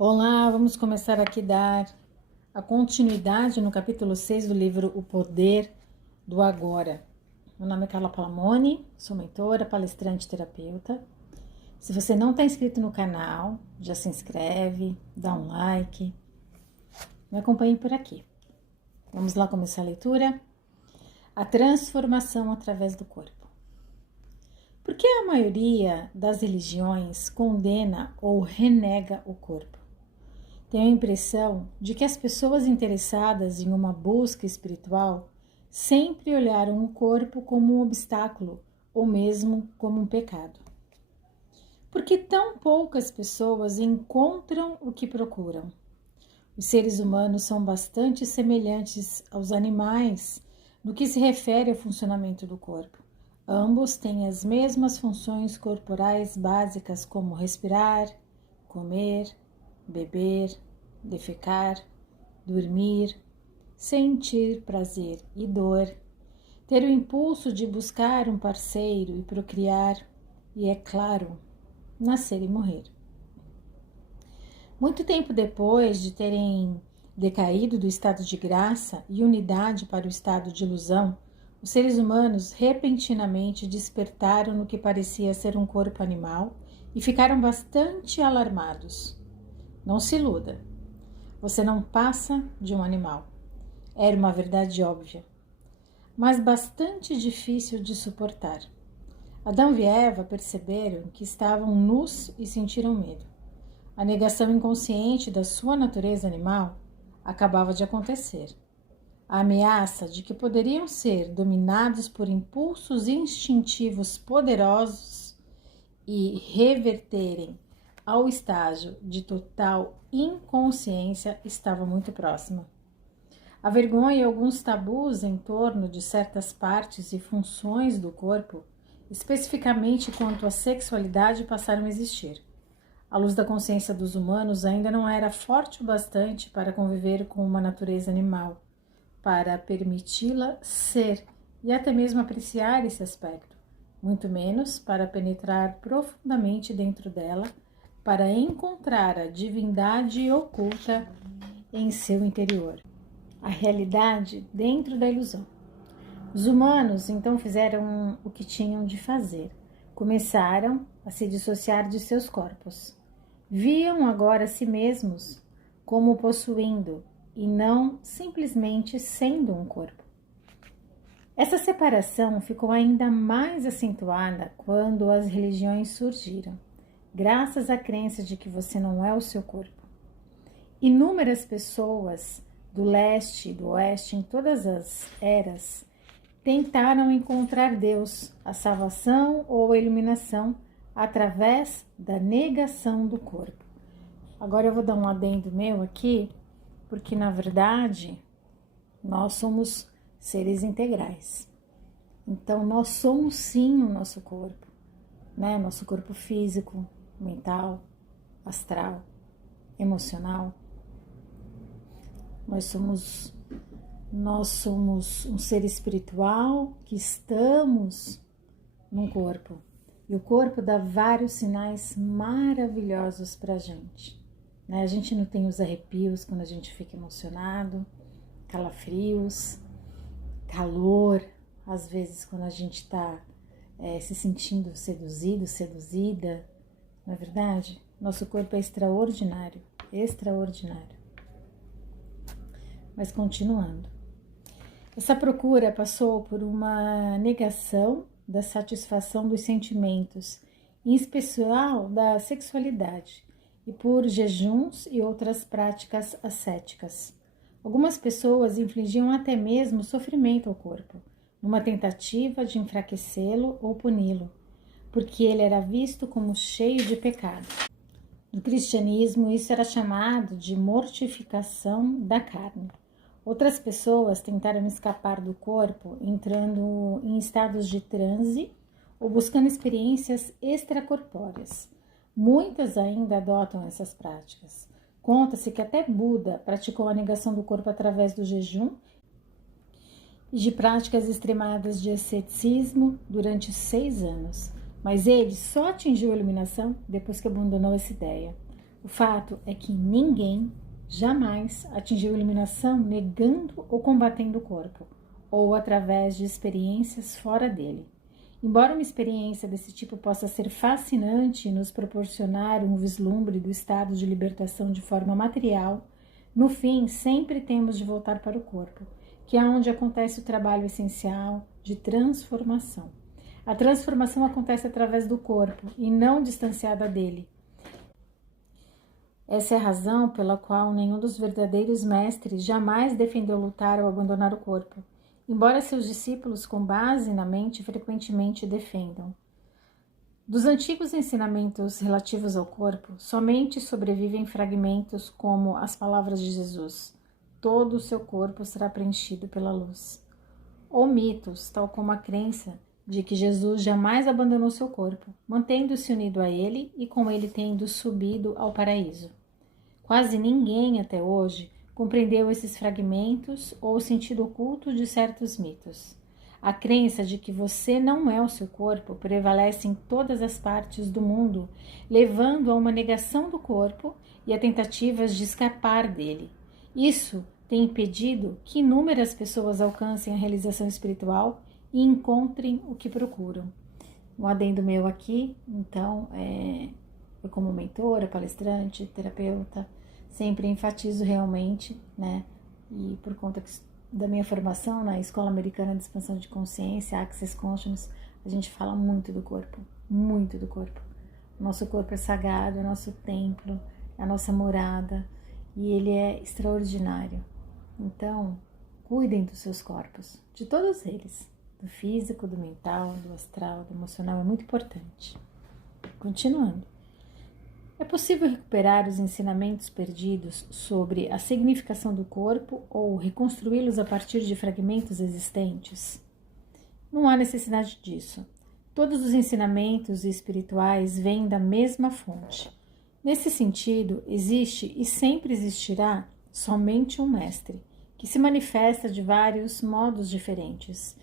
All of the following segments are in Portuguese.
Olá, vamos começar aqui a dar a continuidade no capítulo 6 do livro O Poder do Agora. Meu nome é Carla Palamoni, sou mentora, palestrante e terapeuta. Se você não está inscrito no canal, já se inscreve, dá um like, me acompanhe por aqui. Vamos lá começar a leitura? A transformação através do corpo. Por que a maioria das religiões condena ou renega o corpo? Tenho a impressão de que as pessoas interessadas em uma busca espiritual sempre olharam o corpo como um obstáculo ou mesmo como um pecado. Por que tão poucas pessoas encontram o que procuram? Os seres humanos são bastante semelhantes aos animais no que se refere ao funcionamento do corpo. Ambos têm as mesmas funções corporais básicas como respirar, comer, beber, defecar, dormir, sentir prazer e dor, ter o impulso de buscar um parceiro e procriar, e, é claro, nascer e morrer. Muito tempo depois de terem decaído do estado de graça e unidade para o estado de ilusão, os seres humanos repentinamente despertaram no que parecia ser um corpo animal e ficaram bastante alarmados. Não se iluda, você não passa de um animal. Era uma verdade óbvia, mas bastante difícil de suportar. Adão e Eva perceberam que estavam nus e sentiram medo. A negação inconsciente da sua natureza animal acabava de acontecer. A ameaça de que poderiam ser dominados por impulsos instintivos poderosos e reverterem ao estágio de total inconsciência estava muito próxima. A vergonha e alguns tabus em torno de certas partes e funções do corpo, especificamente quanto à sexualidade, passaram a existir. A luz da consciência dos humanos ainda não era forte o bastante para conviver com uma natureza animal, para permiti-la ser e até mesmo apreciar esse aspecto, muito menos para penetrar profundamente dentro dela, para encontrar a divindade oculta em seu interior, a realidade dentro da ilusão. Os humanos então fizeram o que tinham de fazer. Começaram a se dissociar de seus corpos. Viam agora a si mesmos como possuindo e não simplesmente sendo um corpo. Essa separação ficou ainda mais acentuada quando as religiões surgiram, graças à crença de que você não é o seu corpo. Inúmeras pessoas do leste e do oeste, em todas as eras, tentaram encontrar Deus, a salvação ou a iluminação através da negação do corpo. Agora eu vou dar um adendo meu aqui, porque na verdade nós somos seres integrais. Então nós somos sim o nosso corpo, né? Nosso corpo físico, mental, astral, emocional. Nós somos um ser espiritual que estamos num corpo. E o corpo dá vários sinais maravilhosos pra gente. Né? A gente não tem os arrepios quando a gente fica emocionado, calafrios, calor, às vezes quando a gente está se sentindo seduzido, seduzida. Não é verdade? Nosso corpo é extraordinário, extraordinário. Mas continuando. Essa procura passou por uma negação da satisfação dos sentimentos, em especial da sexualidade, e por jejuns e outras práticas ascéticas. Algumas pessoas infligiam até mesmo sofrimento ao corpo, numa tentativa de enfraquecê-lo ou puni-lo, porque ele era visto como cheio de pecado. No cristianismo, isso era chamado de mortificação da carne. Outras pessoas tentaram escapar do corpo, entrando em estados de transe ou buscando experiências extracorpóreas. Muitas ainda adotam essas práticas. Conta-se que até Buda praticou a negação do corpo através do jejum e de práticas extremadas de asceticismo durante 6 anos. Mas ele só atingiu a iluminação depois que abandonou essa ideia. O fato é que ninguém jamais atingiu iluminação negando ou combatendo o corpo, ou através de experiências fora dele. Embora uma experiência desse tipo possa ser fascinante e nos proporcionar um vislumbre do estado de libertação de forma material, no fim sempre temos de voltar para o corpo, que é onde acontece o trabalho essencial de transformação. A transformação acontece através do corpo e não distanciada dele. Essa é a razão pela qual nenhum dos verdadeiros mestres jamais defendeu lutar ou abandonar o corpo, embora seus discípulos, com base na mente, frequentemente defendam. Dos antigos ensinamentos relativos ao corpo, somente sobrevivem fragmentos como as palavras de Jesus: todo o seu corpo será preenchido pela luz. Ou mitos, tal como a crença de que Jesus jamais abandonou seu corpo, mantendo-se unido a ele e com ele tendo subido ao paraíso. Quase ninguém até hoje compreendeu esses fragmentos ou o sentido oculto de certos mitos. A crença de que você não é o seu corpo prevalece em todas as partes do mundo, levando a uma negação do corpo e a tentativas de escapar dele. Isso tem impedido que inúmeras pessoas alcancem a realização espiritual e encontrem o que procuram. Um adendo meu aqui, então, eu como mentora, palestrante, terapeuta, sempre enfatizo realmente, né, e por conta da minha formação na Escola Americana de Expansão de Consciência, Access Consciousness, a gente fala muito do corpo, muito do corpo. Nosso corpo é sagrado, é nosso templo, é a nossa morada, e ele é extraordinário. Então, cuidem dos seus corpos, de todos eles, do físico, do mental, do astral, do emocional, é muito importante. Continuando. É possível recuperar os ensinamentos perdidos sobre a significação do corpo ou reconstruí-los a partir de fragmentos existentes? Não há necessidade disso. Todos os ensinamentos espirituais vêm da mesma fonte. Nesse sentido, existe e sempre existirá somente um mestre, que se manifesta de vários modos diferentes.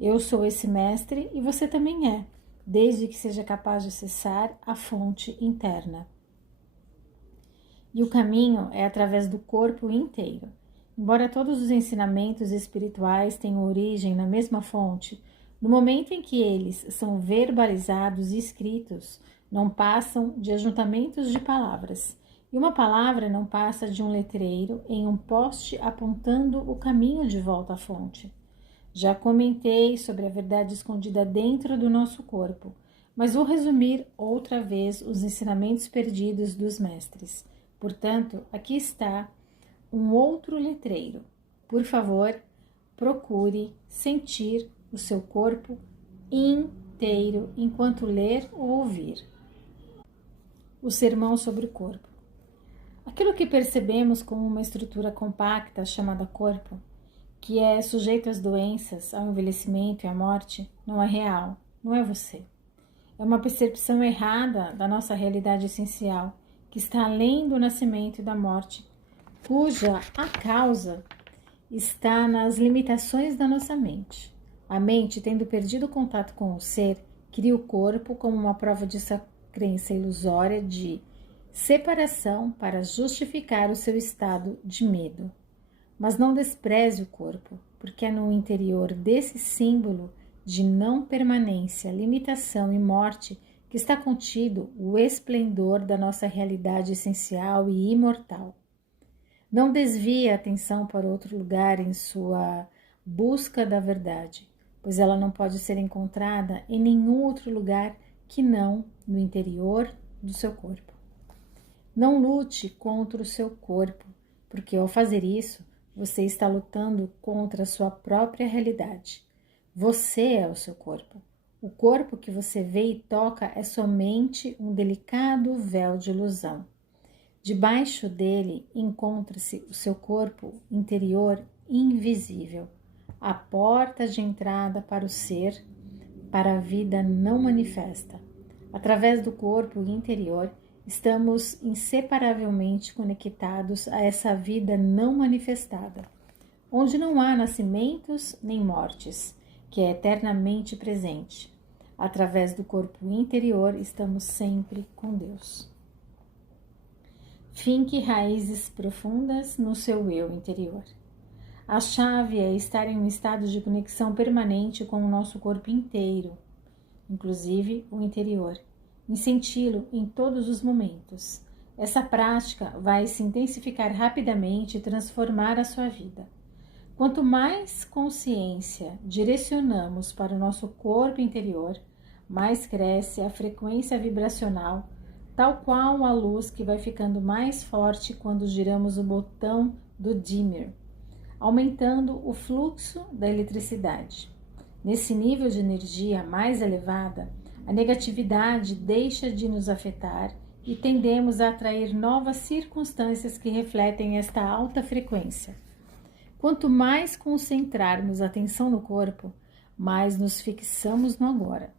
Eu sou esse mestre e você também é, desde que seja capaz de acessar a fonte interna. E o caminho é através do corpo inteiro. Embora todos os ensinamentos espirituais tenham origem na mesma fonte, no momento em que eles são verbalizados e escritos, não passam de ajuntamentos de palavras. E uma palavra não passa de um letreiro em um poste apontando o caminho de volta à fonte. Já comentei sobre a verdade escondida dentro do nosso corpo, mas vou resumir outra vez os ensinamentos perdidos dos mestres. Portanto, aqui está um outro letreiro. Por favor, procure sentir o seu corpo inteiro enquanto ler ou ouvir o sermão sobre o corpo. Aquilo que percebemos como uma estrutura compacta chamada corpo, que é sujeito às doenças, ao envelhecimento e à morte, não é real, não é você. É uma percepção errada da nossa realidade essencial, que está além do nascimento e da morte, cuja a causa está nas limitações da nossa mente. A mente, tendo perdido o contato com o ser, cria o corpo como uma prova de sua crença ilusória de separação para justificar o seu estado de medo. Mas não despreze o corpo, porque é no interior desse símbolo de não permanência, limitação e morte que está contido o esplendor da nossa realidade essencial e imortal. Não desvie a atenção para outro lugar em sua busca da verdade, pois ela não pode ser encontrada em nenhum outro lugar que não no interior do seu corpo. Não lute contra o seu corpo, porque ao fazer isso, você está lutando contra a sua própria realidade. Você é o seu corpo. O corpo que você vê e toca é somente um delicado véu de ilusão. Debaixo dele encontra-se o seu corpo interior invisível, a porta de entrada para o ser, para a vida não manifesta. Através do corpo interior, estamos inseparavelmente conectados a essa vida não manifestada, onde não há nascimentos nem mortes, que é eternamente presente. Através do corpo interior, estamos sempre com Deus. Finque raízes profundas no seu eu interior. A chave é estar em um estado de conexão permanente com o nosso corpo inteiro, inclusive o interior, e senti-lo em todos os momentos. Essa prática vai se intensificar rapidamente e transformar a sua vida. Quanto mais consciência direcionamos para o nosso corpo interior, mais cresce a frequência vibracional, tal qual a luz que vai ficando mais forte quando giramos o botão do dimmer, aumentando o fluxo da eletricidade. Nesse nível de energia mais elevada, a negatividade deixa de nos afetar e tendemos a atrair novas circunstâncias que refletem esta alta frequência. Quanto mais concentrarmos a atenção no corpo, mais nos fixamos no agora.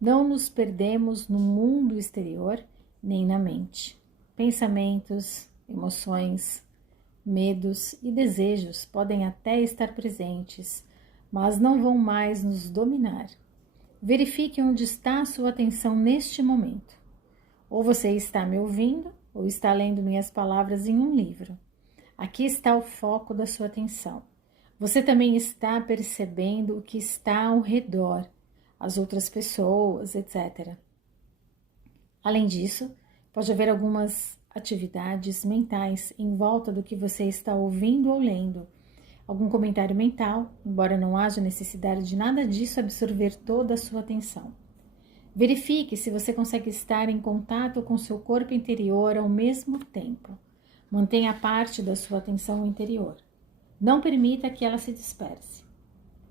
Não nos perdemos no mundo exterior nem na mente. Pensamentos, emoções, medos e desejos podem até estar presentes, mas não vão mais nos dominar. Verifique onde está a sua atenção neste momento. Ou você está me ouvindo, ou está lendo minhas palavras em um livro. Aqui está o foco da sua atenção. Você também está percebendo o que está ao redor, as outras pessoas, etc. Além disso, pode haver algumas atividades mentais em volta do que você está ouvindo ou lendo. Algum comentário mental, embora não haja necessidade de nada disso absorver toda a sua atenção. Verifique se você consegue estar em contato com seu corpo interior ao mesmo tempo. Mantenha parte da sua atenção interior. Não permita que ela se disperse.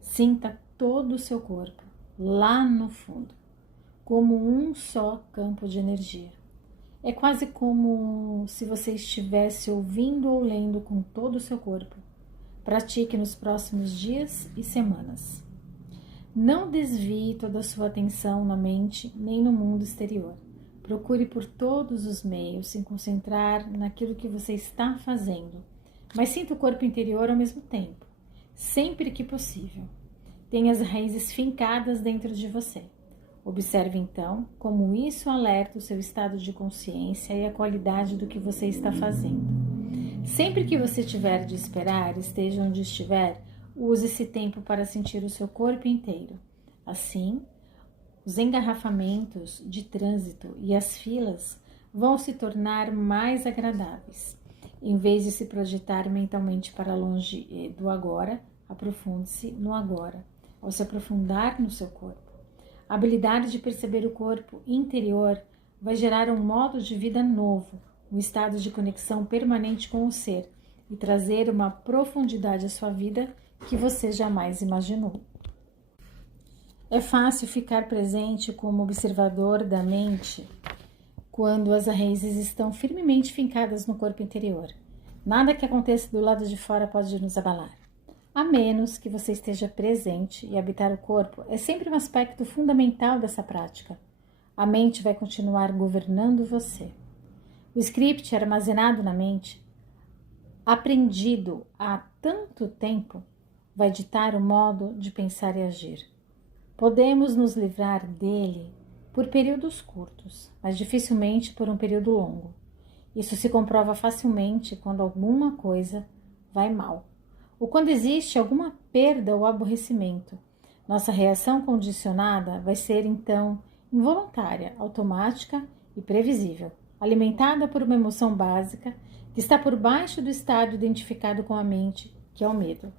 Sinta todo o seu corpo, lá no fundo, como um só campo de energia. É quase como se você estivesse ouvindo ou lendo com todo o seu corpo. Pratique nos próximos dias e semanas. Não desvie toda a sua atenção na mente nem no mundo exterior. Procure por todos os meios se concentrar naquilo que você está fazendo, mas sinta o corpo interior ao mesmo tempo, sempre que possível. Tenha as raízes fincadas dentro de você. Observe então como isso alerta o seu estado de consciência e a qualidade do que você está fazendo. Sempre que você tiver de esperar, esteja onde estiver, use esse tempo para sentir o seu corpo inteiro. Assim, os engarrafamentos de trânsito e as filas vão se tornar mais agradáveis. Em vez de se projetar mentalmente para longe do agora, aprofunde-se no agora, ao se aprofundar no seu corpo. A habilidade de perceber o corpo interior vai gerar um modo de vida novo, um estado de conexão permanente com o ser e trazer uma profundidade à sua vida que você jamais imaginou. É fácil ficar presente como observador da mente quando as raízes estão firmemente fincadas no corpo interior. Nada que aconteça do lado de fora pode nos abalar. A menos que você esteja presente, e habitar o corpo é sempre um aspecto fundamental dessa prática. A mente vai continuar governando você. O script armazenado na mente, aprendido há tanto tempo, vai ditar o modo de pensar e agir. Podemos nos livrar dele por períodos curtos, mas dificilmente por um período longo. Isso se comprova facilmente quando alguma coisa vai mal, ou quando existe alguma perda ou aborrecimento. Nossa reação condicionada vai ser, então, involuntária, automática e previsível, alimentada por uma emoção básica que está por baixo do estado identificado com a mente, que é o medo.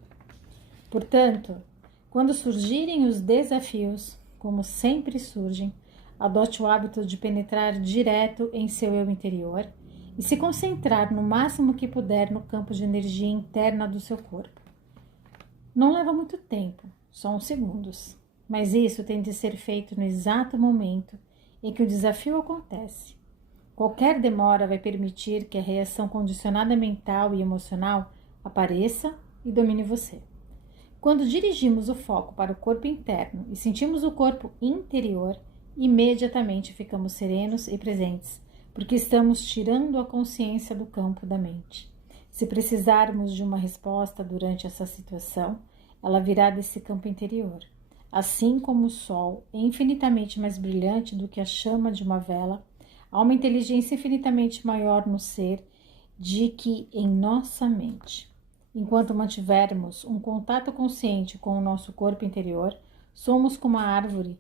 Portanto, quando surgirem os desafios, como sempre surgem, adote o hábito de penetrar direto em seu eu interior e se concentrar no máximo que puder no campo de energia interna do seu corpo. Não leva muito tempo, só uns segundos, mas isso tem de ser feito no exato momento em que o desafio acontece. Qualquer demora vai permitir que a reação condicionada mental e emocional apareça e domine você. Quando dirigimos o foco para o corpo interno e sentimos o corpo interior, imediatamente ficamos serenos e presentes, porque estamos tirando a consciência do campo da mente. Se precisarmos de uma resposta durante essa situação, ela virá desse campo interior. Assim como o sol é infinitamente mais brilhante do que a chama de uma vela, há uma inteligência infinitamente maior no ser de que em nossa mente, enquanto mantivermos um contato consciente com o nosso corpo interior, somos como a árvore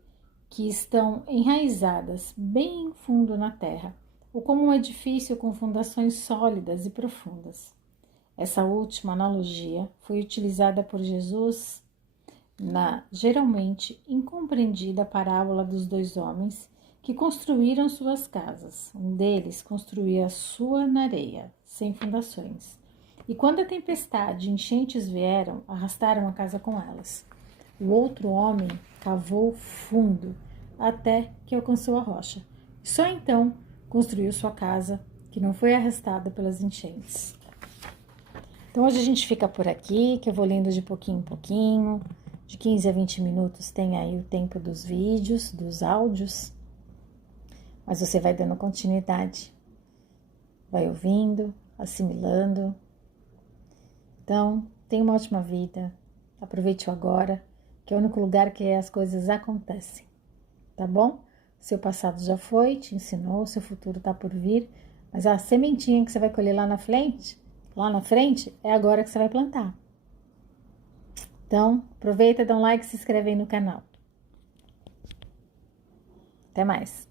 que estão enraizadas bem fundo na terra, ou como um edifício com fundações sólidas e profundas. Essa última analogia foi utilizada por Jesus na geralmente incompreendida parábola dos dois homens que construíram suas casas. Um deles construía a sua na areia, sem fundações. E quando a tempestade e enchentes vieram, arrastaram a casa com elas. O outro homem cavou fundo até que alcançou a rocha. Só então construiu sua casa, que não foi arrastada pelas enchentes. Então hoje a gente fica por aqui, que eu vou lendo de pouquinho em pouquinho. De 15 a 20 minutos tem aí o tempo dos vídeos, dos áudios. Mas você vai dando continuidade. Vai ouvindo, assimilando. Então, tenha uma ótima vida. Aproveite o agora, que é o único lugar que as coisas acontecem. Tá bom? Seu passado já foi, te ensinou, seu futuro tá por vir. Mas a sementinha que você vai colher lá na frente, é agora que você vai plantar. Então, aproveita, dá um like e se inscreve aí no canal. Até mais!